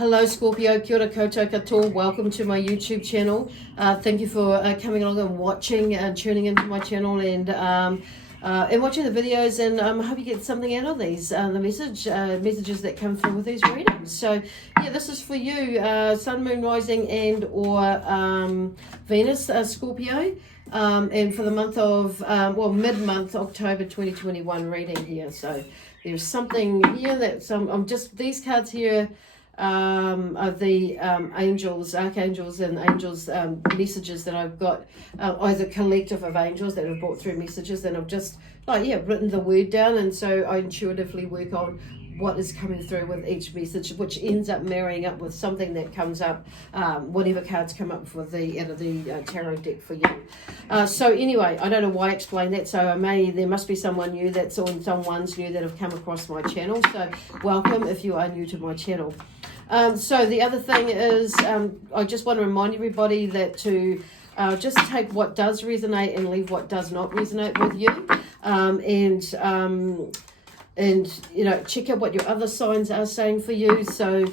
Hello Scorpio, kia ora koutou katoa. Welcome to my YouTube channel. Thank you for coming along and watching and tuning into my channel and watching the videos, and I hope you get something out of these, the messages that come through with these readings. So yeah, this is for you, Sun, Moon, Rising and or Venus, Scorpio, and for the month of, mid-month October 2021 reading here. So there's something here that's, these cards here of the angels, archangels and angels messages that I've got, either collective of angels that have brought through messages, and I've just written the word down, and so I intuitively work on what is coming through with each message, which ends up marrying up with something that comes up, whatever cards come up for the out of the tarot deck for you. So anyway, I don't know why I explained that, so there must be someone new that's on, someone's new that have come across my channel, so welcome if you are new to my channel. So the other thing is, I just want to remind everybody that to just take what does resonate and leave what does not resonate with you, and you know, check out what your other signs are saying for you. So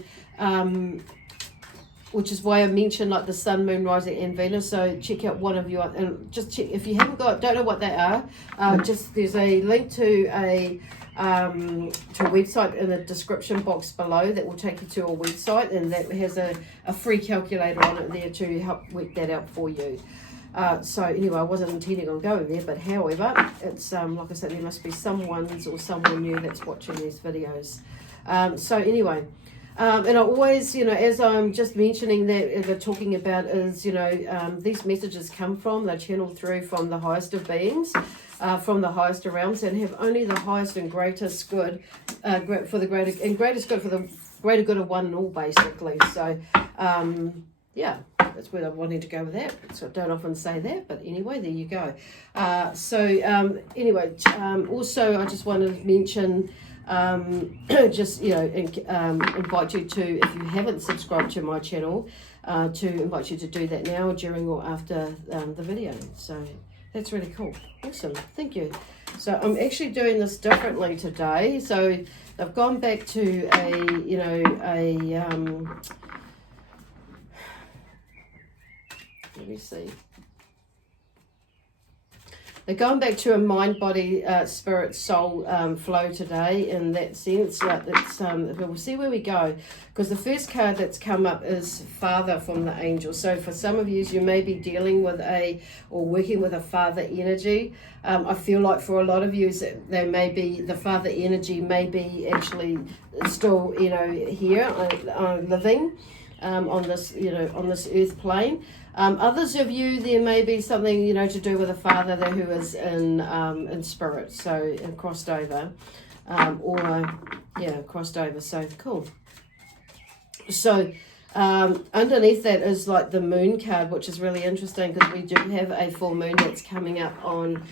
which is why I mentioned like the Sun, Moon, Rising and Venus. So check out one of your, and just check if you haven't got, don't know what they are, just there's a link to a website in the description box below that will take you to a website, and that has a free calculator on it there to help work that out for you. So anyway, I wasn't intending on going there, but however, it's like I said, there must be someone new that's watching these videos. So anyway, and I always, you know, as I'm just mentioning that, they're talking about is, you know, these messages come from, they're channeled through from the highest of beings, from the highest of realms, and have only the highest and greatest good for the greatest good for the greater good of one and all, basically. So yeah, that's where I'm wanting to go with that. So I don't often say that, but anyway, there you go. Anyway, also I just wanted to mention, just, you know, invite you to, if you haven't subscribed to my channel, to invite you to do that now, during or after the video. So that's really cool. Awesome. Thank you. So I'm actually doing this differently today. So I've gone back to let me see. They're going back to a mind, body, spirit, soul flow today, in that sense. Like it's, we'll see where we go, because the first card that's come up is Father from the Angel. So for some of you may be dealing with or working with a father energy. I feel like for a lot of you, they may be, the father energy may be actually still, you know, here living on this, you know, on this earth plane. Others of you, there may be something, you know, to do with a father there who is in spirit, so crossed over, crossed over. So cool. So underneath that is like the moon card, which is really interesting because we do have a full moon that's coming up on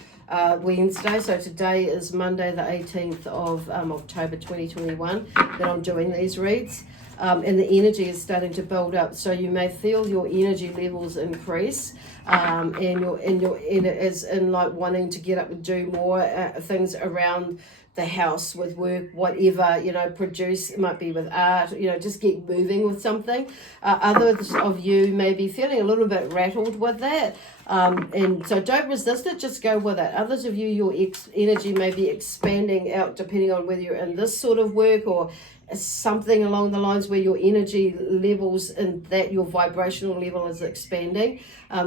Wednesday. So today is Monday the 18th of October 2021 that I'm doing these reads. And the energy is starting to build up, so you may feel your energy levels increase, and it is in like wanting to get up and do more things around the house, with work, whatever, you know, produce, it might be with art, you know, just get moving with something. Others of you may be feeling a little bit rattled with that, and so don't resist it, just go with it. Others of you, your energy may be expanding out depending on whether you're in this sort of work or something along the lines where your energy levels and that your vibrational level is expanding.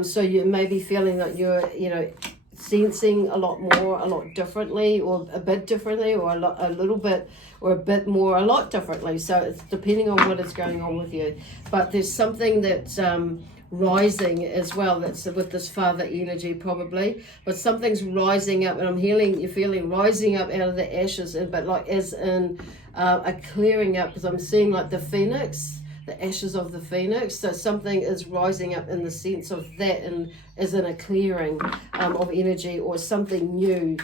So you may be feeling that you're, you know, sensing a lot more, a lot differently, or a bit differently, or a little bit, or a bit more, a lot differently. So it's depending on what is going on with you. But there's something that's rising as well, that's with this father energy probably, but something's rising up, and you're feeling rising up out of the ashes, but like as in a clearing up, because I'm seeing like the phoenix, the ashes of the phoenix. So something is rising up in the sense of that, and as in a clearing of energy, or something new.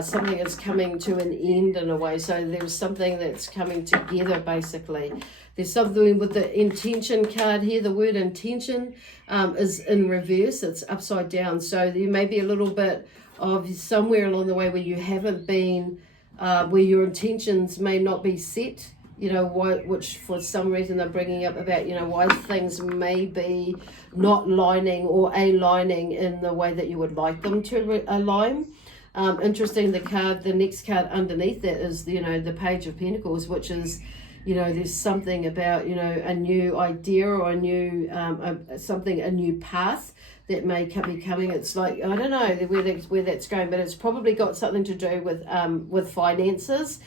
Something is coming to an end in a way. So there's something that's coming together, basically. There's something with the intention card here. The word intention is in reverse. It's upside down. So there may be a little bit of somewhere along the way where you haven't been, where your intentions may not be set you know, which for some reason they're bringing up about, you know, why things may be not lining or aligning in the way that you would like them to align. Interesting, the next card underneath that is, you know, the Page of Pentacles, which is, you know, there's something about, you know, a new idea or a new, a new path that may be coming. It's like, I don't know where that's going, but it's probably got something to do with finances,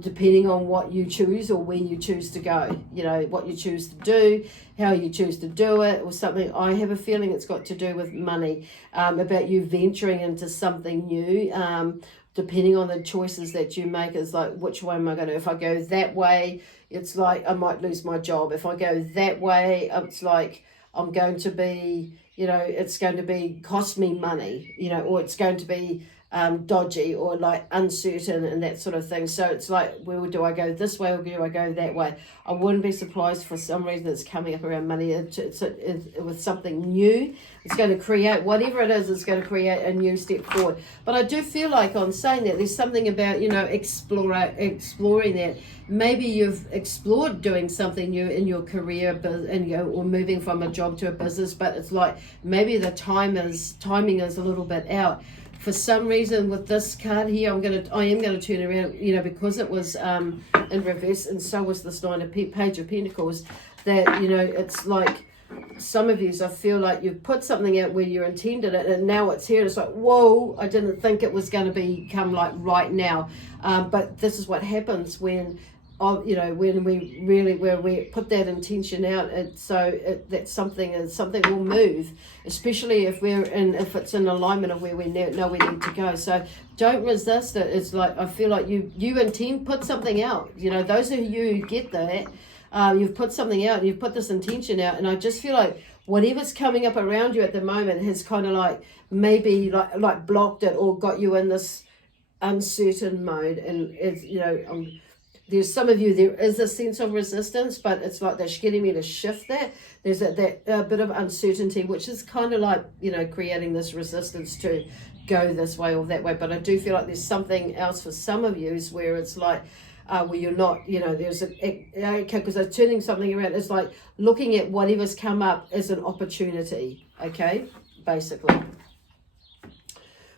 depending on what you choose or where you choose to go, you know, what you choose to do, how you choose to do it, or something. I have a feeling it's got to do with money, about you venturing into something new, depending on the choices that you make. Is like, which way am I going to, if I go that way, it's like I might lose my job. If I go that way, it's like I'm going to be, you know, it's going to be cost me money, you know, or it's going to be dodgy or like uncertain and that sort of thing. So it's like, well, do I go this way or do I go that way? I wouldn't be surprised for some reason it's coming up around money. It's with something new. It's going to create, whatever it is, it's going to create a new step forward. But I do feel like on saying that, there's something about, you know, exploring that. Maybe you've explored doing something new in your career, and you know, or moving from a job to a business, but it's like maybe the timing is a little bit out. For some reason with this card here, I am gonna turn around, you know, because it was in reverse, and so was this Page of Pentacles, that, you know, it's like some of you, I feel like you've put something out where you intended it, and now it's here. It's like, whoa, I didn't think it was going to become like right now. But this is what happens when, you know, when we put that intention out, that something will move, especially if if it's in alignment of where we know we need to go. So don't resist it. It's like, I feel like you put something out, you know, those of you get that, you've put something out, and you've put this intention out, and I just feel like whatever's coming up around you at the moment has kind of like maybe like blocked it or got you in this uncertain mode. And it's, you know, there's some of you, there is a sense of resistance, but it's like they're getting me to shift that. There's that bit of uncertainty, which is kind of like, you know, creating this resistance to go this way or that way. But I do feel like there's something else for some of you where it's like, where you're not, you know, there's okay, because they're turning something around. It's like looking at whatever's come up as an opportunity, okay, basically.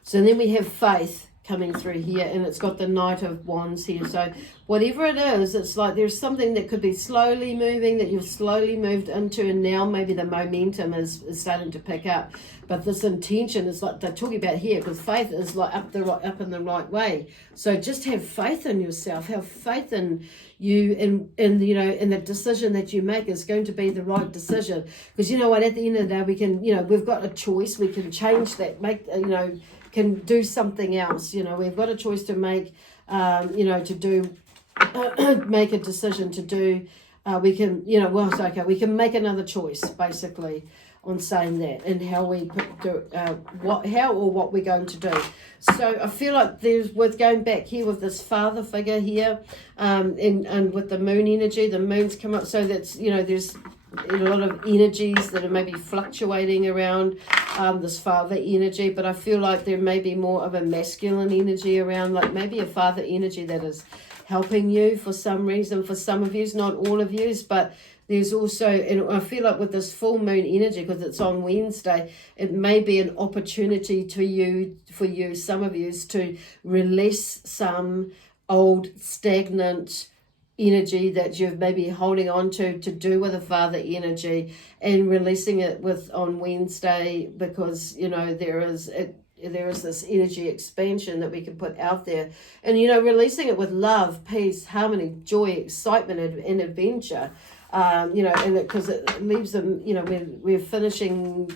So then we have faith coming through here, and it's got the Knight of Wands here. So whatever it is, it's like there's something that could be slowly moving, that you've slowly moved into, and now maybe the momentum is starting to pick up. But this intention is like they're talking about here, because faith is like up in the right way. So just have faith in yourself, have faith in you, and you know, and the decision that you make is going to be the right decision. Because you know what, at the end of the day, we can, you know, we've got a choice, we can change that, make, you know, can do something else. You know, we've got a choice to make, you know, to do, make a decision to do, we can, you know, well, it's okay, we can make another choice, basically, on saying that, and how we what we're going to do. So I feel like there's, with going back here with this father figure here, and with the moon energy, the moon's come up, so that's, you know, there's a lot of energies that are maybe fluctuating around this father energy, but I feel like there may be more of a masculine energy around, like maybe a father energy that is helping you for some reason, for some of you, not all of you, but there's also, and I feel like with this full moon energy, because it's on Wednesday, it may be an opportunity for you, some of you, to release some old stagnant energy that you've maybe holding on to do with a father energy, and releasing it on Wednesday, because, you know, there is this energy expansion that we can put out there, and, you know, releasing it with love, peace, harmony, joy, excitement, and adventure. You know, and because it leaves them, you know, we're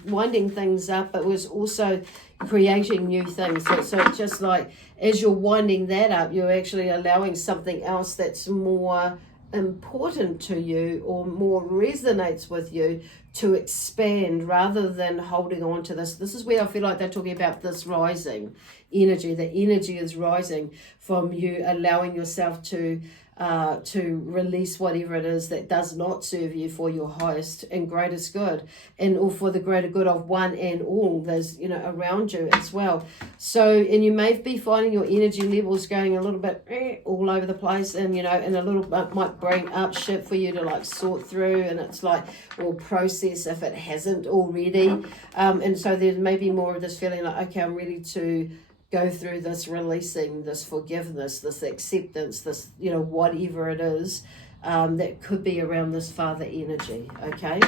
winding things up, but we're also creating new things. So just like, as you're winding that up, you're actually allowing something else that's more important to you, or more resonates with you, to expand, rather than holding on to this. This is where I feel like they're talking about this rising energy. The energy is rising from you allowing yourself to to release whatever it is that does not serve you for your highest and greatest good, and or for the greater good of one and all those, you know, around you as well. So, and you may be finding your energy levels going a little bit all over the place, and, you know, and a little bit might bring up shit for you to like sort through, and it's like, or process if it hasn't already. And so there may be more of this feeling like, okay, I'm ready to go through this releasing, this forgiveness, this acceptance, this, you know, whatever it is, that could be around this father energy, okay?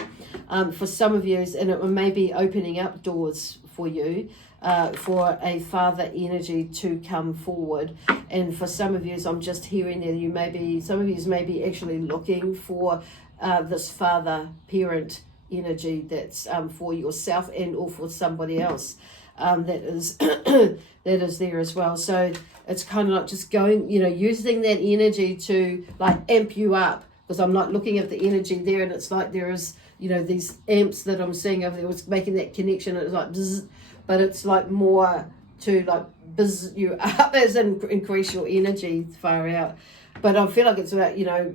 For some of you, and it may be opening up doors for you, for a father energy to come forward. And for some of you, I'm just hearing that some of you may be actually looking for this father parent energy that's for yourself and or for somebody else. That is that is there as well. So it's kind of like just going, you know, using that energy to like amp you up, because I'm not looking at the energy there, and it's like there is, you know, these amps that I'm seeing over there was making that connection. It's like bzz, but it's like more to like buzz you up as in increase your energy far out. But I feel like it's about, you know,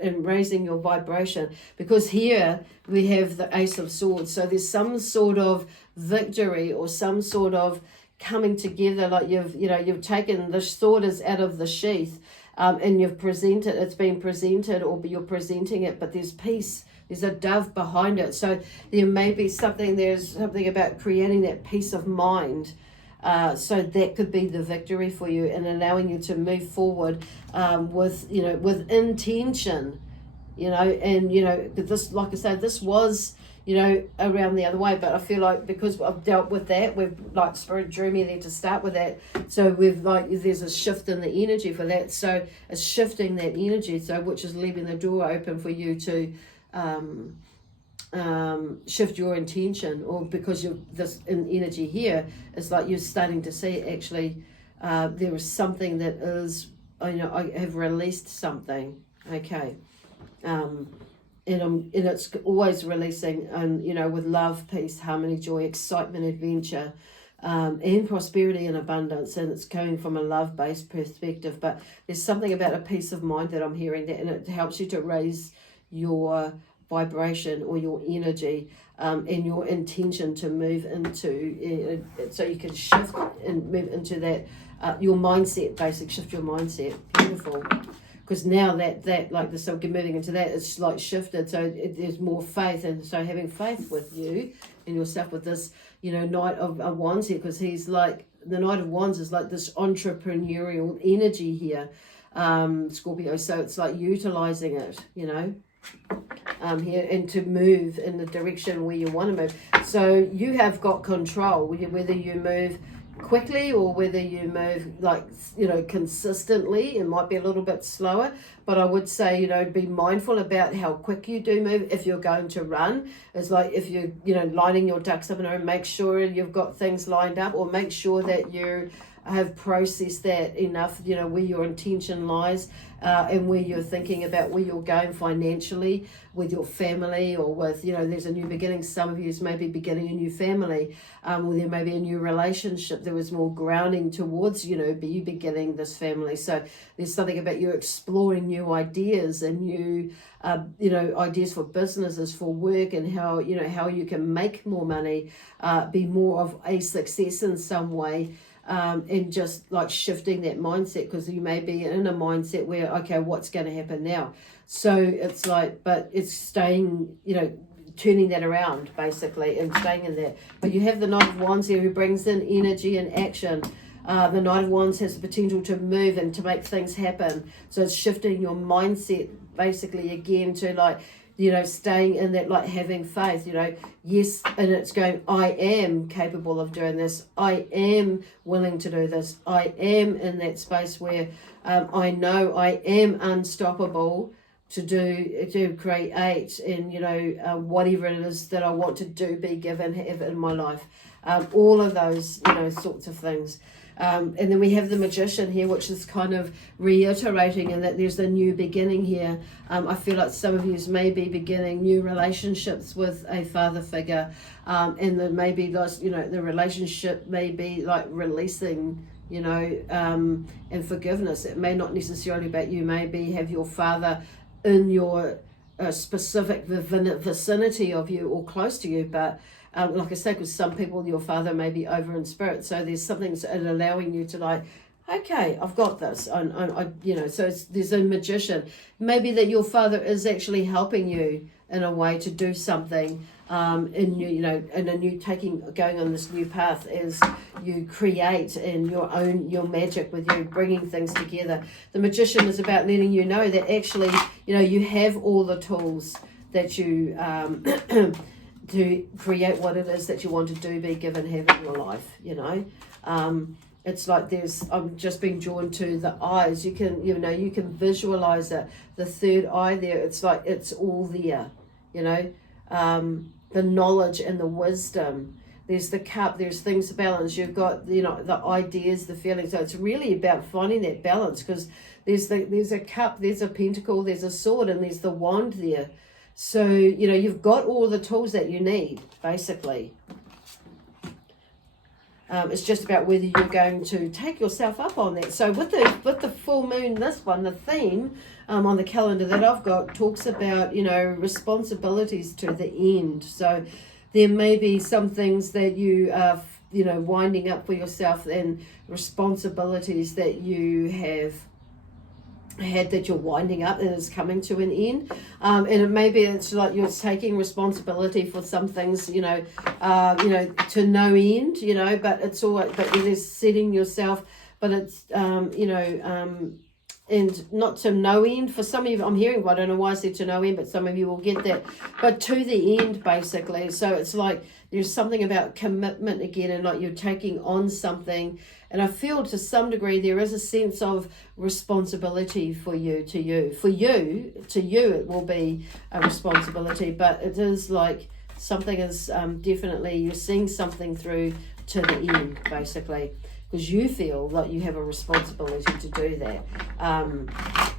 and raising your vibration, because here we have the Ace of Swords. So there's some sort of victory or some sort of coming together, like you've taken the sword is out of the sheath, and you've presented, it's been presented, or you're presenting it, but there's peace. There's a dove behind it. So there may be there's something about creating that peace of mind. So that could be the victory for you, and allowing you to move forward with intention, you know. And, you know, this, like I said, this was, you know, around the other way, but I feel like because I've dealt with that, we've like Spirit drew me there to start with that. So we've like, there's a shift in the energy for that. So it's shifting that energy, so which is leaving the door open for you to shift your intention, or because you're this in energy here, it's like you're starting to see actually there is something that is, you know, I have released something, okay, and it's always releasing, and, you know, with love, peace, harmony, joy, excitement, adventure, and prosperity and abundance, and it's coming from a love-based perspective. But there's something about a peace of mind that I'm hearing, that, and it helps you to raise your vibration or your energy, and your intention to move into, so you can shift and move into that, your mindset, basic shift your mindset. Beautiful. Because now that like this, so moving into that, it's like shifted, so there's more faith, and so having faith with you and yourself with this, you know, Knight of Wands here, because he's like, the Knight of Wands is like this entrepreneurial energy here, Scorpio, so it's like utilizing it, you know, here, and to move in the direction where you want to move. So you have got control, whether you move quickly or whether you move, like, you know, consistently. It might be a little bit slower, but I would say, you know, be mindful about how quick you do move. If you're going to run, it's like, if you're, you know, lining your ducks up in a row, make sure you've got things lined up, or make sure that you have processed that enough, you know, where your intention lies, and where you're thinking about where you're going financially, with your family, or with, you know, there's a new beginning. Some of you may be beginning a new family, or there may be a new relationship. There was more grounding towards, you know, you beginning this family. So there's something about you exploring new ideas and new, you know, ideas for businesses, for work, and how, you know, how you can make more money, be more of a success in some way. And just like shifting that mindset, because you may be in a mindset where, okay, what's going to happen now? So it's like, but it's staying, you know, turning that around basically, and staying in that. But you have the Knight of Wands here, who brings in energy and action. The Knight of Wands has the potential to move and to make things happen. So it's shifting your mindset basically again to, like, you know, staying in that, like, having faith, you know, yes, and it's going, I am capable of doing this, I am willing to do this, I am in that space where I know I am unstoppable to create, and, you know, whatever it is that I want to do, be given, have in my life, all of those, you know, sorts of things. And then we have the Magician here, which is kind of reiterating in that there's a new beginning here. I feel like some of you may be beginning new relationships with a father figure, and then maybe those, you know, the relationship may be like releasing you know, and forgiveness. It may not necessarily be about you, maybe have your father in your specific vicinity of you or close to you, but like I say, because some people, your father may be over in spirit, so there's something allowing you to like, okay, I've got this, I you know, so there's a magician. Maybe that your father is actually helping you in a way to do something in you know, in a new going on this new path as you create in your magic with you bringing things together. The magician is about letting you know that actually, you know, you have all the tools that you to create what it is that you want to do, be, give, and have in your life, you know. It's like I'm just being drawn to the eyes. You can, you know, you can visualize it. The third eye there, it's like it's all there, you know. The knowledge and the wisdom. There's the cup, there's things to balance. You've got, you know, the ideas, the feelings. So it's really about finding that balance, because there's a cup, there's a pentacle, there's a sword, and there's the wand there. So, you know, you've got all the tools that you need, basically. It's just about whether you're going to take yourself up on that. So with the full moon, this one, the theme on the calendar that I've got talks about, you know, responsibilities to the end. So there may be some things that you are, you know, winding up for yourself, and responsibilities that you have had that you're winding up and is coming to an end, and it maybe it's like you're taking responsibility for some things, you know, to no end, you know, but it's all, but it is setting yourself, but it's you know, and not to no end. For some of you, I'm hearing, I don't know why I said to no end, but some of you will get that, but to the end, basically. So it's like there's something about commitment again, and like you're taking on something. And I feel to some degree there is a sense of responsibility for you, to you. For you, to you, it will be a responsibility, but it is like something is definitely, you're seeing something through to the end, basically, because you feel that you have a responsibility to do that,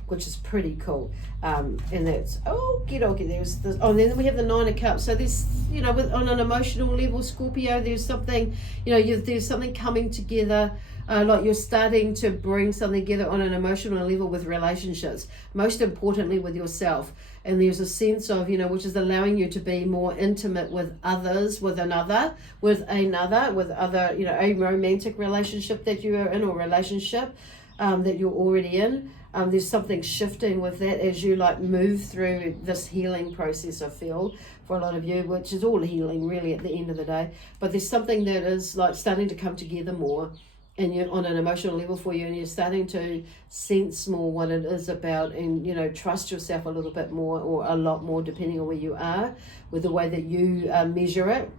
which is pretty cool. And that's, there's this, and then we have the Nine of Cups. So there's, you know, on an emotional level, Scorpio, there's something, you know, there's something coming together, like you're starting to bring something together on an emotional level with relationships, most importantly with yourself. And there's a sense of, you know, which is allowing you to be more intimate with others, with other, you know, a romantic relationship that you are in, or relationship that you're already in. There's something shifting with that as you like move through this healing process, I feel, for a lot of you, which is all healing really at the end of the day. But there's something that is like starting to come together more, and you're on an emotional level for you, and you're starting to sense more what it is about, and, you know, trust yourself a little bit more, or a lot more, depending on where you are with the way that you measure it.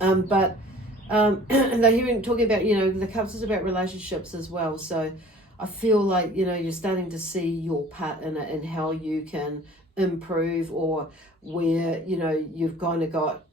And they're hearing, talking about, you know, the Cups is about relationships as well. So I feel like, you know, you're starting to see your part in it, and how you can improve, or where, you know, you've kind of got,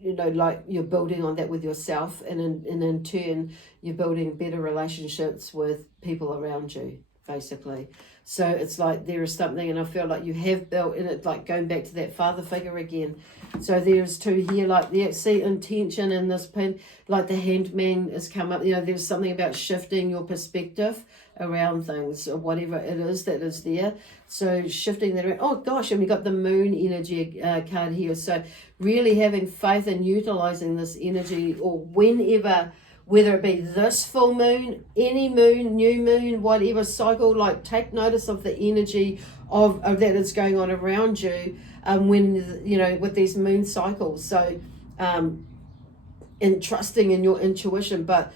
you know, like you're building on that with yourself, and in turn you're building better relationships with people around you, basically. So it's like there is something, and I feel like you have built in it, like going back to that father figure again. So there's two here, like the see intention in this pin, like the Handman has come up, you know, there's something about shifting your perspective around things, or whatever it is that is there. So shifting that around. Oh gosh, and we got the Moon energy card here. So really having faith and utilizing this energy, or whenever, whether it be this full moon, any moon, new moon, whatever cycle, like take notice of the energy of that is going on around you, when, you know, with these moon cycles. So and trusting in your intuition, but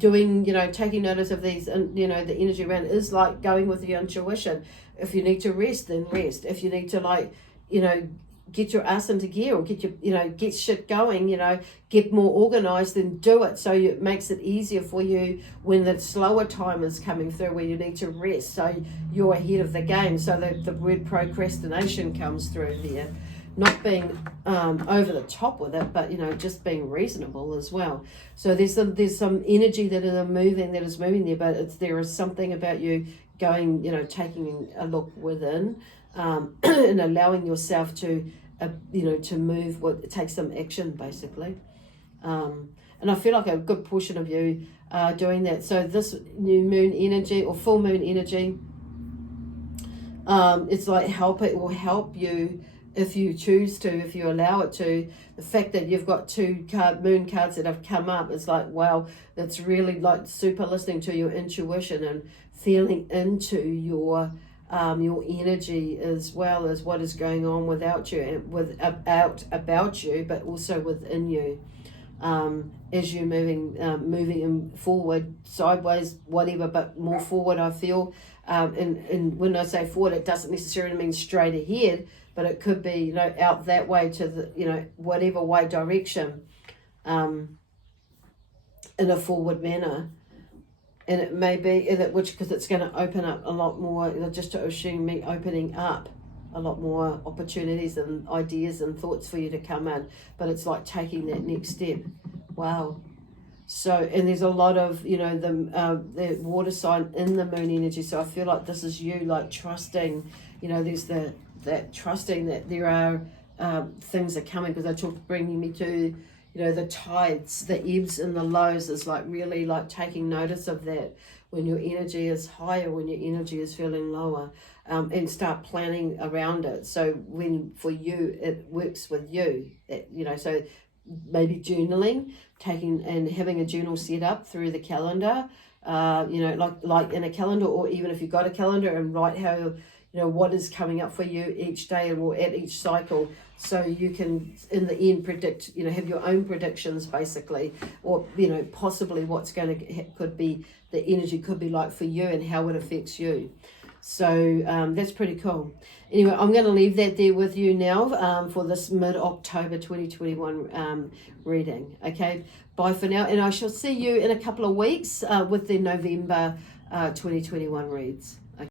doing, you know, taking notice of these, and, you know, the energy around is like going with your intuition. If you need to rest, then rest. If you need to, like, you know, get your ass into gear, or get your, you know, get shit going, you know, get more organized, then do it. So it makes it easier for you when the slower time is coming through, where you need to rest, so you're ahead of the game. So the word procrastination comes through there. Not being over the top with it, but, you know, just being reasonable as well. So there's some energy that is moving there, but there is something about you going, you know, taking a look within, and allowing yourself to, you know, to move, take some action, basically. And I feel like a good portion of you doing that. So this new moon energy or full moon energy, it's like it will help you if you choose to, if you allow it to. The fact that you've got two moon cards that have come up is like, wow, that's really like super listening to your intuition and feeling into your energy, as well as what is going on without you and about you, but also within you. As you're moving forward, sideways, whatever, but more forward, I feel. And when I say forward, it doesn't necessarily mean straight ahead, but it could be, you know, out that way to the, you know, whatever way direction, in a forward manner. And it may be, because it's going to open up a lot more, just to assume me opening up a lot more opportunities and ideas and thoughts for you to come in. But it's like taking that next step. Wow. So, and there's a lot of, you know, the water sign in the moon energy. So I feel like this is you, like trusting, you know, there's that trusting that there are things are coming, because I talked bringing me to, you know, the tides, the ebbs and the lows, is like really like taking notice of that when your energy is higher, when your energy is feeling lower, and start planning around it. So when for you, it works with you, you know, so maybe journaling, taking and having a journal set up through the calendar, you know, like in a calendar, or even if you've got a calendar, and write how, you know, what is coming up for you each day or at each cycle, so you can in the end predict, you know, have your own predictions basically, or, you know, possibly what's going to could be the energy could be like for you and how it affects you. So that's pretty cool. Anyway, I'm going to leave that there with you now for this mid-October 2021 reading. Okay, bye for now, and I shall see you in a couple of weeks with the November 2021 reads.